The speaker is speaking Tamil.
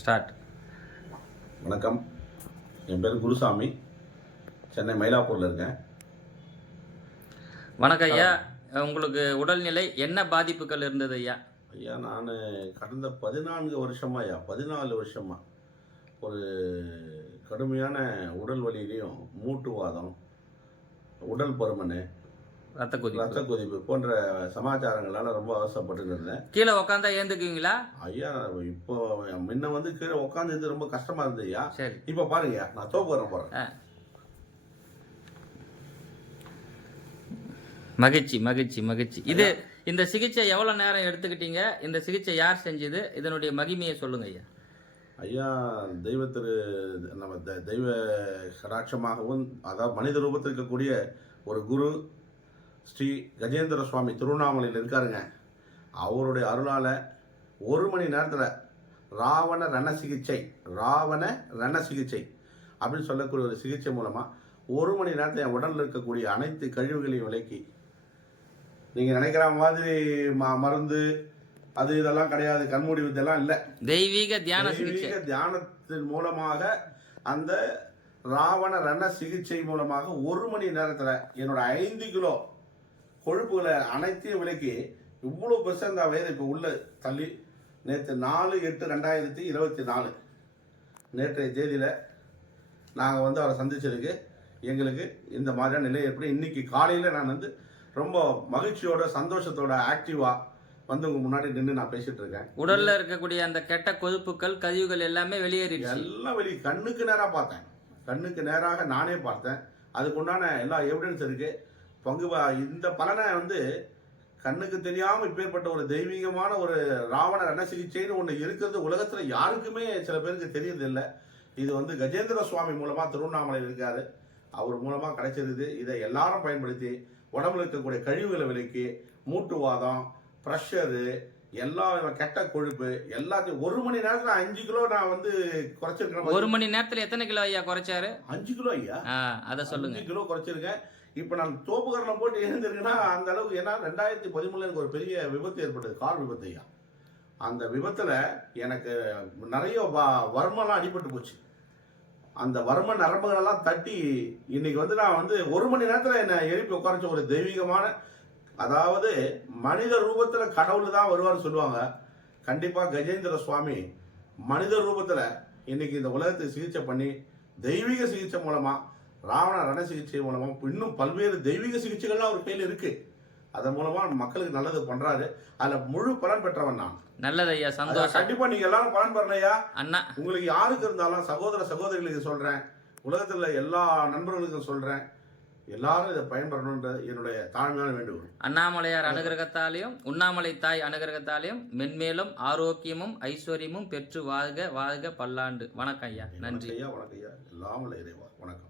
ஸ்டார்ட். வணக்கம். என் பேர் குருசாமி. சென்னை மயிலாப்பூரில் இருக்கேன். வணக்கம் ஐயா. உங்களுக்கு உடல்நிலை என்ன பாதிப்புகள் இருந்தது ஐயா? ஐயா நான் கடந்த பதினான்கு வருஷமா ஐயா பதினாலு வருஷமா. ஒரு கடுமையான உடல் வலியிலையும் மூட்டுவாதம் உடல் பருமன் ரத்த கொதிப்பு. ரத்த கொதிப்பு போன்ற சமாச்சாரங்களால ரொம்ப அவசரப்பட்டு இருந்தேன். கீழே உக்காந்தா ஏந்துக்குவீங்களா? ஐயா இப்போ முன்ன வந்து கீழே உட்காந்து ரொம்ப கஷ்டமா இருந்தது ஐயா. சரி. இப்போ பாருங்க நான் தோப்பு வரேன் போறேன். மகிழ்ச்சி மகிழ்ச்சி மகிழ்ச்சி. இது இந்த சிகிச்சை எவ்வளோ நேரம் எடுத்துக்கிட்டீங்க? இந்த சிகிச்சை யார் செஞ்சது? இதனுடைய மகிமையை சொல்லுங்க ஐயா. ஐயா தெய்வத்திரு நம்ம தெய்வ கடாட்சமாகவும் அதாவது மனித ரூபத்தில் இருக்கக்கூடிய ஒரு குரு ஸ்ரீ கஜேந்திர சுவாமி திருவண்ணாமலையில் இருக்காருங்க. அவருடைய அருளால் ஒரு மணி நேரத்தில் ராவண ரண சிகிச்சை ராவண ரண சிகிச்சை அப்படின்னு சொல்லக்கூடிய ஒரு சிகிச்சை மூலமாக ஒரு மணி நேரத்தில் என் உடலில் இருக்கக்கூடிய அனைத்து கழிவுகளையும் விலக்கி நீங்கள் நினைக்கிற மாதிரி ம மருந்து அது இதெல்லாம் கிடையாது கண்மூடி இதெல்லாம் இல்லை. தெய்வீக தியான சிகிச்சை. தெய்வீக தியானத்தின் மூலமாக அந்த ராவண ரண சிகிச்சை மூலமாக ஒரு மணி நேரத்தில் என்னோட ஐந்து கிலோ கொழுப்புகளை அனைத்தையும் விலக்கி இவ்வளோ பெருசாக இந்த வயது இப்போ உள்ள தள்ளி நேற்று நாலு எட்டு ரெண்டாயிரத்தி இருபத்தி நாலு. நேற்றைய தேதியில் நாங்கள் வந்து அவரை சந்திச்சதுக்கு எங்களுக்கு இந்த மாதிரியான நிலை ஏற்படும் இன்னைக்கு காலையில் நான் வந்து ரொம்ப மகிழ்ச்சியோட சந்தோஷத்தோட ஆக்டிவாக வந்து உங்க முன்னாடி நின்று நான் பேசிட்டு இருக்கேன். உடல்ல இருக்கக்கூடிய அந்த கெட்ட கொழுப்புகள் கழிவுகள் எல்லாமே வெளியேறிடுச்சு. எல்லாம் வெளி கண்ணுக்கு நேரா பார்த்தேன். கண்ணுக்கு நேராக நானே பார்த்தேன். அதுக்குண்டான எல்லா எவிடன்ஸ் இருக்கு. பங்கு இந்த பலனை வந்து கண்ணுக்கு தெரியாமல் இப்பேற்பட்ட ஒரு தெய்வீகமான ஒரு ராவண ரண சிகிச்சைன்னு ஒன்று இருக்கிறது உலகத்தில் யாருக்குமே சில பேருக்கு தெரியறதில்லை இது வந்து கஜேந்திர சுவாமி மூலமாக திருவண்ணாமலையில் இருக்கார். அவர் மூலமாக கிடைச்சிருது இதை எல்லாரும் பயன்படுத்தி உடம்புல இருக்கக்கூடிய கழிவுகளை விலக்கி மூட்டுவாதம் ப்ரெஷரு எல்லா கெட்ட கொழுப்பு எல்லாத்தையும் ஒரு மணி நேரத்துல அஞ்சு கிலோ நான் வந்து குறைச்சிருக்கேன் ஒரு மணி நேரத்துல எத்தனை கிலோ ஐயா குறைச்சாரு? அஞ்சு கிலோ ஐயா. அதை சொல்லுங்க. அஞ்சு கிலோ குறைச்சிருக்கேன். இப்போ நான் தோப்புக்கரணம் போட்டு எழுந்திருக்கேன்னா அந்த அளவுக்கு ஏன்னா ரெண்டாயிரத்தி பதிமூணுல எனக்கு ஒரு பெரிய விபத்து ஏற்பட்டது கார் விபத்து ஐயா. அந்த விபத்துல எனக்கு நிறைய வ- வர்மம்லாம் அடிபட்டு போச்சு. அந்த வர்ம நரம்புகள் எல்லாம் தட்டி இன்னைக்கு வந்து நான் வந்து ஒரு மணி நேரத்துல என்னை எழுப்பி உட்காரச்ச ஒரு தெய்வீகமான அதாவது மனித ரூபத்துல கடவுள் தான் வருவார்னு சொல்லுவாங்க. கண்டிப்பா கஜேந்திர சுவாமி மனித ரூபத்துல இன்னைக்கு இந்த உலகத்துக்கு சிகிச்சை பண்ணி தெய்வீக சிகிச்சை மூலமா ராவண ரண சிகிச்சை மூலமா இன்னும் பல்வேறு தெய்வீக சிகிச்சைகள்லாம் அவர் கையில் இருக்கு. அதன் மூலமா மக்களுக்கு நல்லது பண்றாரு. அதுல முழு பலன் பெற்றவன் நான். நல்லது ஐயா சந்தோஷம். கண்டிப்பா நீங்க எல்லாரும் பலன் பெறணையா அண்ணா. உங்களுக்கு யாருக்கு இருந்தாலும் சகோதர சகோதரிகளுக்கு சொல்றேன். உலகத்துல எல்லா நண்பர்களுக்கும் சொல்றேன். எல்லாரும் இதை பயன்பெறணுன்றது என்னுடைய தாழ்மையான வேண்டுகோள். அண்ணாமலையார் அனுகிரகத்தாலையும் உண்ணாமலை தாய் அனுகிரகத்தாலையும் மென்மேலும் ஆரோக்கியமும் ஐஸ்வர்யமும் பெற்று வாழ்க வாழ்க பல்லாண்டு. வணக்கம் ஐயா. நன்றி. ஐயா வணக்கம் ஐயா. எல்லாம் இறைவா. வணக்கம்.